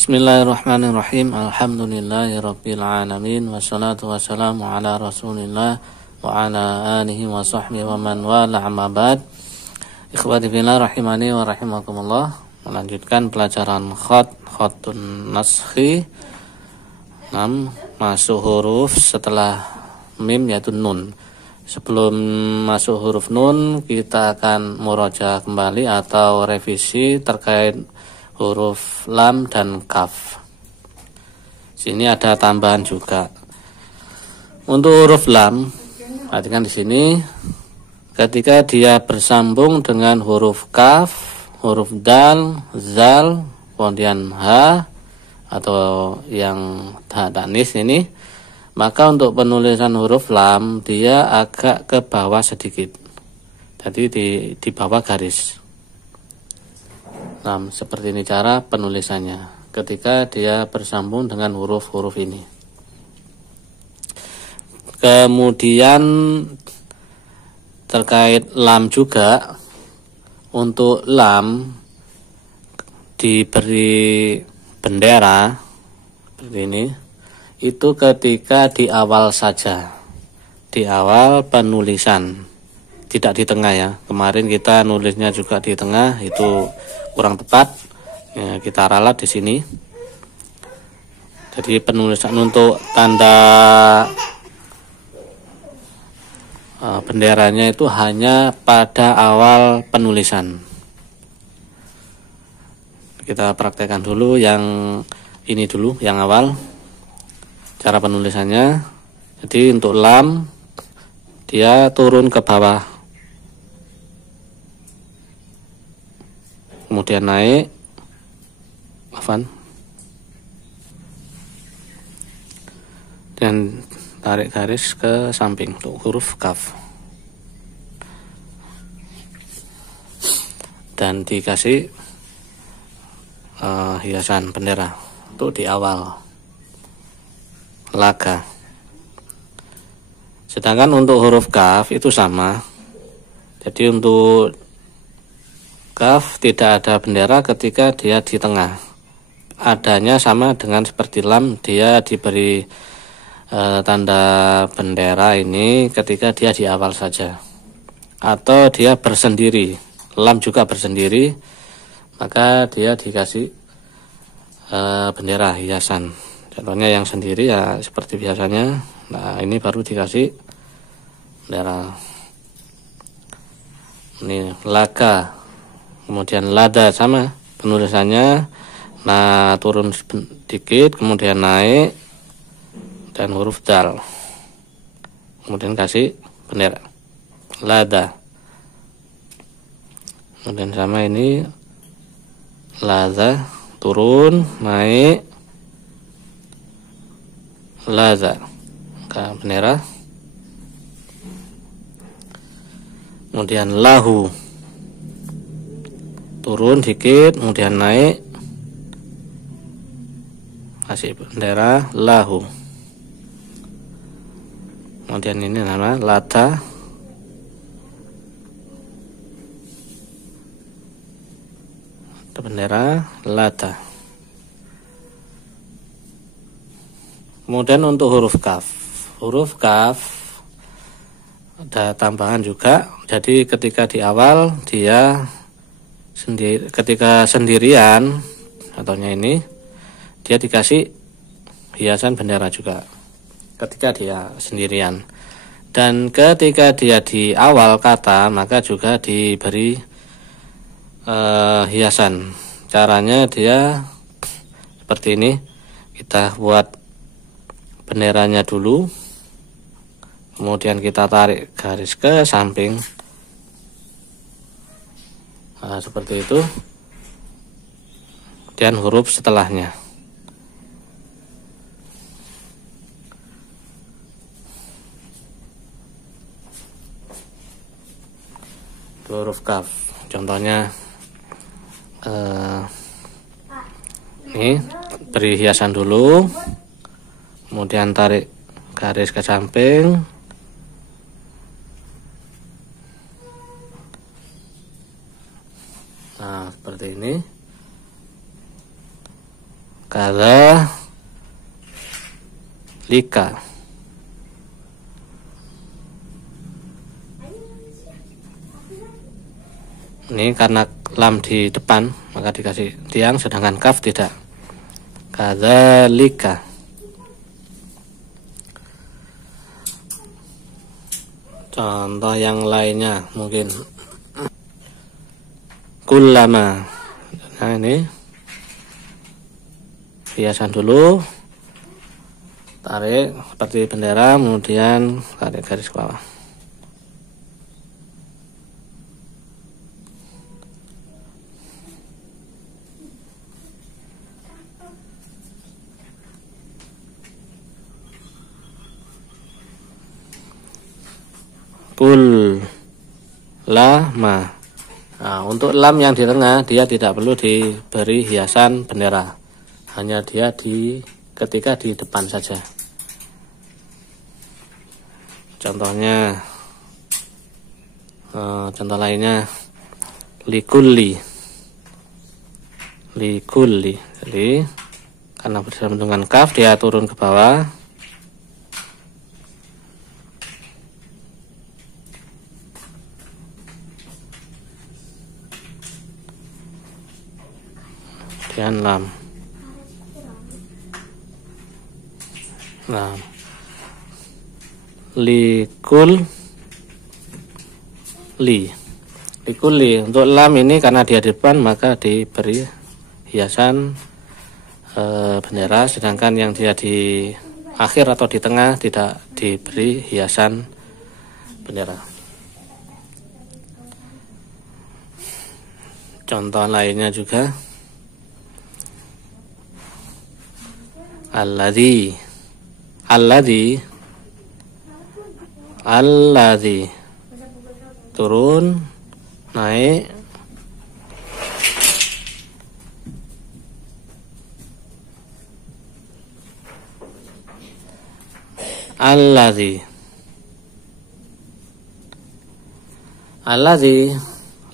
Bismillahirrahmanirrahim. Alhamdulillahirabbil alamin wassalatu wassalamu ala Rasulillah wa ala alihi wa sahbihi wa man wala amma ba'd. Ikhwati fillah rahimani wa rahimakumullah. Melanjutkan pelajaran khatun naskhi. 6. Masuk huruf setelah mim yaitu nun. Sebelum masuk huruf nun, kita akan murojaah kembali atau revisi terkait huruf lam dan kaf. Sini ada tambahan juga. Untuk huruf lam, perhatikan di sini, ketika dia bersambung dengan huruf kaf, huruf dal, zal, kemudian ha atau yang tanis ini, maka untuk penulisan huruf lam dia agak ke bawah sedikit. Jadi di bawah garis. Nah, seperti ini cara penulisannya ketika dia bersambung dengan huruf-huruf ini. Kemudian terkait lam juga, untuk lam diberi bendera seperti ini, itu ketika di awal saja, di awal penulisan, tidak di tengah ya. Kemarin kita nulisnya juga di tengah, itu kurang tepat ya, kita ralat di sini. Jadi penulisan untuk tanda benderanya itu hanya pada awal penulisan. Kita praktekkan dulu yang ini dulu, yang awal cara penulisannya. Jadi untuk lam dia turun ke bawah, kemudian naik, dan tarik garis ke samping untuk huruf kaf, dan dikasih hiasan bendera untuk di awal laga. Sedangkan untuk huruf kaf itu sama. Jadi untuk kaf tidak ada bendera ketika dia di tengah. Adanya sama dengan seperti lam, dia diberi tanda bendera ini ketika dia di awal saja, atau dia bersendiri. Lam juga bersendiri, maka dia dikasih bendera hiasan. Contohnya yang sendiri ya seperti biasanya. Nah, ini baru dikasih bendera. Ini laga, kemudian lada, sama penulisannya. Nah, turun sedikit, kemudian naik, dan huruf dal, kemudian kasih bendera lada. Kemudian sama ini laza, turun, naik, laza, ke bendera. Kemudian lahu, turun dikit, kemudian naik, kasih bendera lahu. Kemudian ini nama lata, bendera lata. Kemudian untuk huruf kaf ada tambahan juga. Jadi ketika di awal dia ketika sendirian, contohnya ini, dia dikasih hiasan bendera juga ketika dia sendirian. Dan ketika dia di awal kata, maka juga diberi hiasan. Caranya dia seperti ini. Kita buat benderanya dulu, kemudian kita tarik garis ke samping. Nah, seperti itu. Dan huruf setelahnya. Huruf kaf, contohnya ini beri hiasan dulu, kemudian tarik garis ke samping, nah seperti ini. lika. Ini karena lam di depan maka dikasih tiang, sedangkan kaf tidak. Kadzalika. Contoh yang lainnya mungkin kullama. Nah ini hiasan dulu, tarik seperti bendera, kemudian tarik garis ke bawah. Kul lama. Nah, untuk lam yang di tengah dia tidak perlu diberi hiasan bendera, hanya dia ketika di depan saja. Contohnya, contoh lainnya likulli. Jadi karena bersama dengan kaf dia turun ke bawah. Dan lam. Nah, likulli. Untuk lam ini karena dia di depan maka diberi hiasan bendera, sedangkan yang dia di akhir atau di tengah tidak diberi hiasan bendera. Contoh lainnya juga alladzi turun, naik, alladzi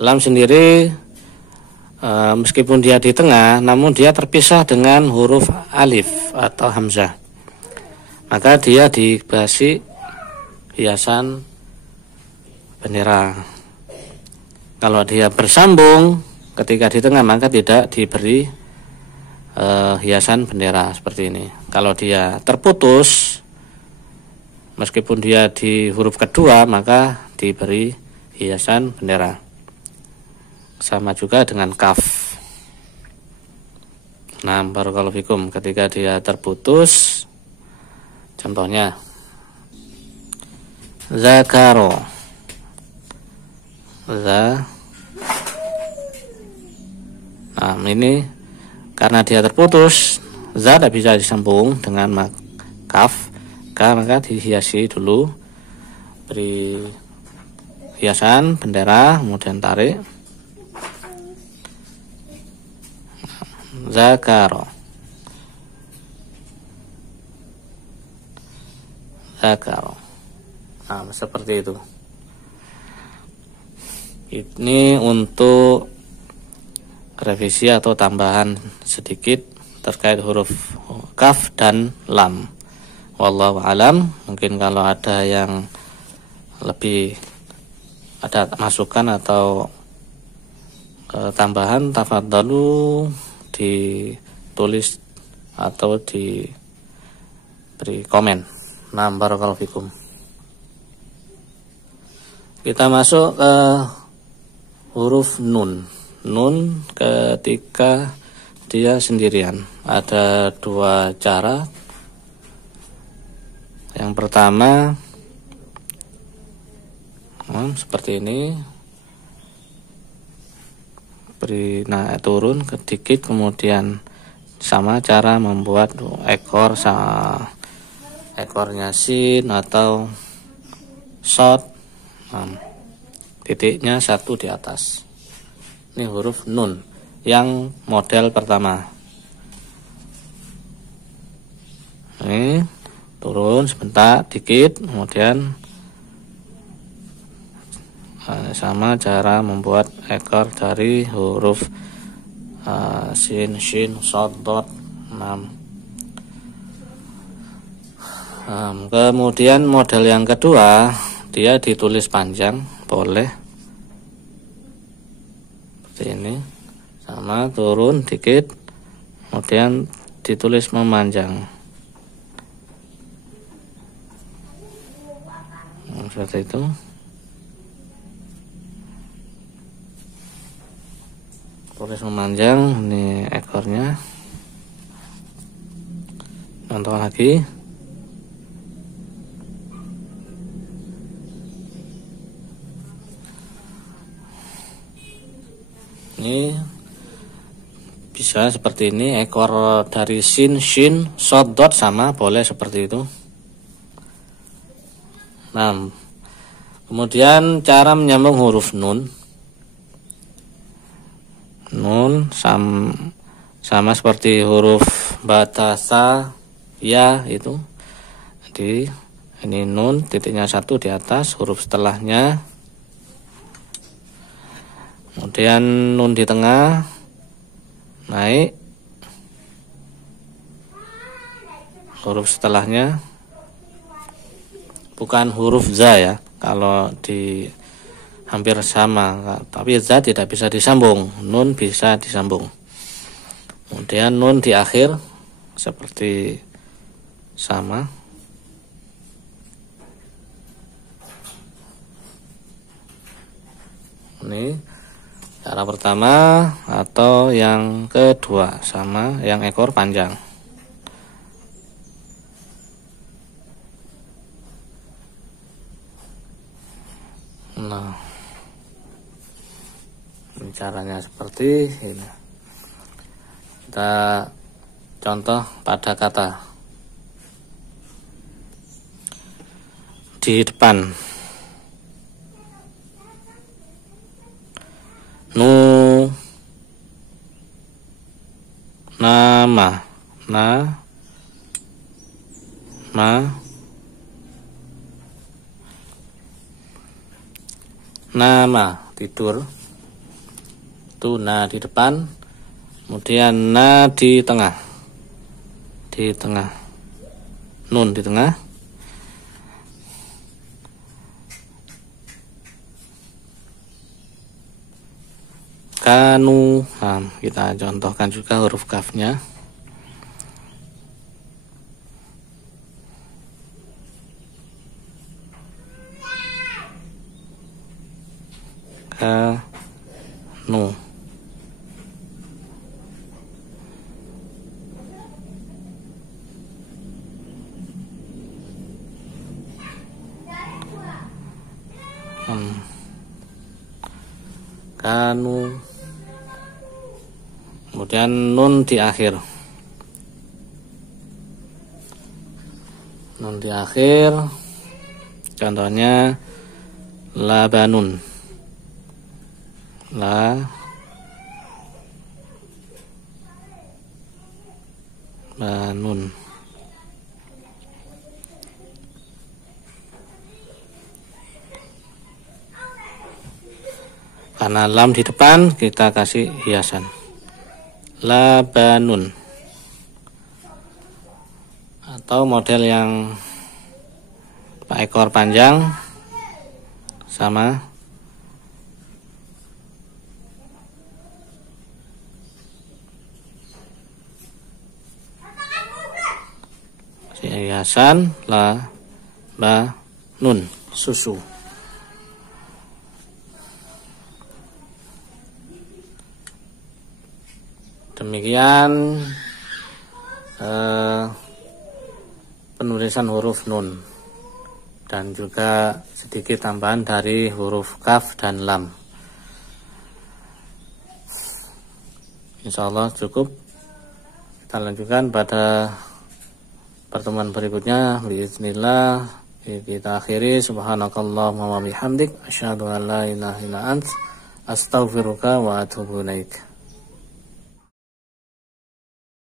lam sendiri meskipun dia di tengah namun dia terpisah dengan huruf alif atau hamzah, maka dia dikasih hiasan bendera. Kalau dia bersambung ketika di tengah maka tidak diberi hiasan bendera seperti ini. Kalau dia terputus meskipun dia di huruf kedua maka diberi hiasan bendera. Sama juga dengan kaf. Nah, barakallahu fikum, ketika dia terputus, contohnya zakaro. Nah, ini karena dia terputus, za tidak bisa disambung dengan kaf, maka dihiasi dulu, beri hiasan bendera, kemudian tarik. Zakaro. Nah, seperti itu. Ini untuk revisi atau tambahan sedikit terkait huruf kaf dan lam. Wallahu alam. Mungkin kalau ada yang lebih ada masukan atau tambahan, tafadhalu ditulis atau diberi komen. Nah, barakallahu fikum. Kita masuk ke huruf nun. Nun ketika dia sendirian ada dua cara. Yang pertama seperti ini, beri naik turun sedikit, kemudian sama cara membuat ekor ekornya sin atau shot, titiknya satu di atas. Ini huruf nun yang model pertama. Ini turun sebentar dikit, kemudian sama cara membuat ekor dari huruf sin, shin, shot, dot. Kemudian model yang kedua, dia ditulis panjang, boleh seperti ini, sama turun dikit, kemudian ditulis memanjang, seperti itu. Tulis memanjang, ini ekornya. Contoh lagi. Ini bisa seperti ini, ekor dari sin, shin, shot, dot sama, boleh seperti itu. Nah, kemudian cara menyambung huruf nun. Nun sama seperti huruf batasa ya itu. Jadi ini nun, titiknya satu di atas, huruf setelahnya. Kemudian nun di tengah, naik, huruf setelahnya, bukan huruf za ya, kalau di hampir sama, tapi za tidak bisa disambung, nun bisa disambung. Kemudian nun di akhir, seperti sama. Ini cara pertama atau yang kedua, sama yang ekor panjang. Nah, caranya seperti ini. Kita contoh pada kata di depan. Nu, nama, nama, tidur. Itu na di depan, kemudian na di tengah, nun di tengah. Kanu, nah, kita contohkan juga huruf kafnya. Kanu. Kanu. Kemudian nun di akhir. Nun di akhir. Contohnya labanun. Banun. Karena lam di depan, kita kasih hiasan. Labanun. Atau model yang ekor panjang, sama. Hiasan labanun, susu. Demikian penulisan huruf nun dan juga sedikit tambahan dari huruf kaf dan lam. Insyaallah cukup. Kita lanjutkan pada pertemuan berikutnya. Bismillah. Kita akhiri. Subhanakallahumma wa bihamdik, asyhadu an la ilaha illa ant, astaghfiruka wa atubu ilaik.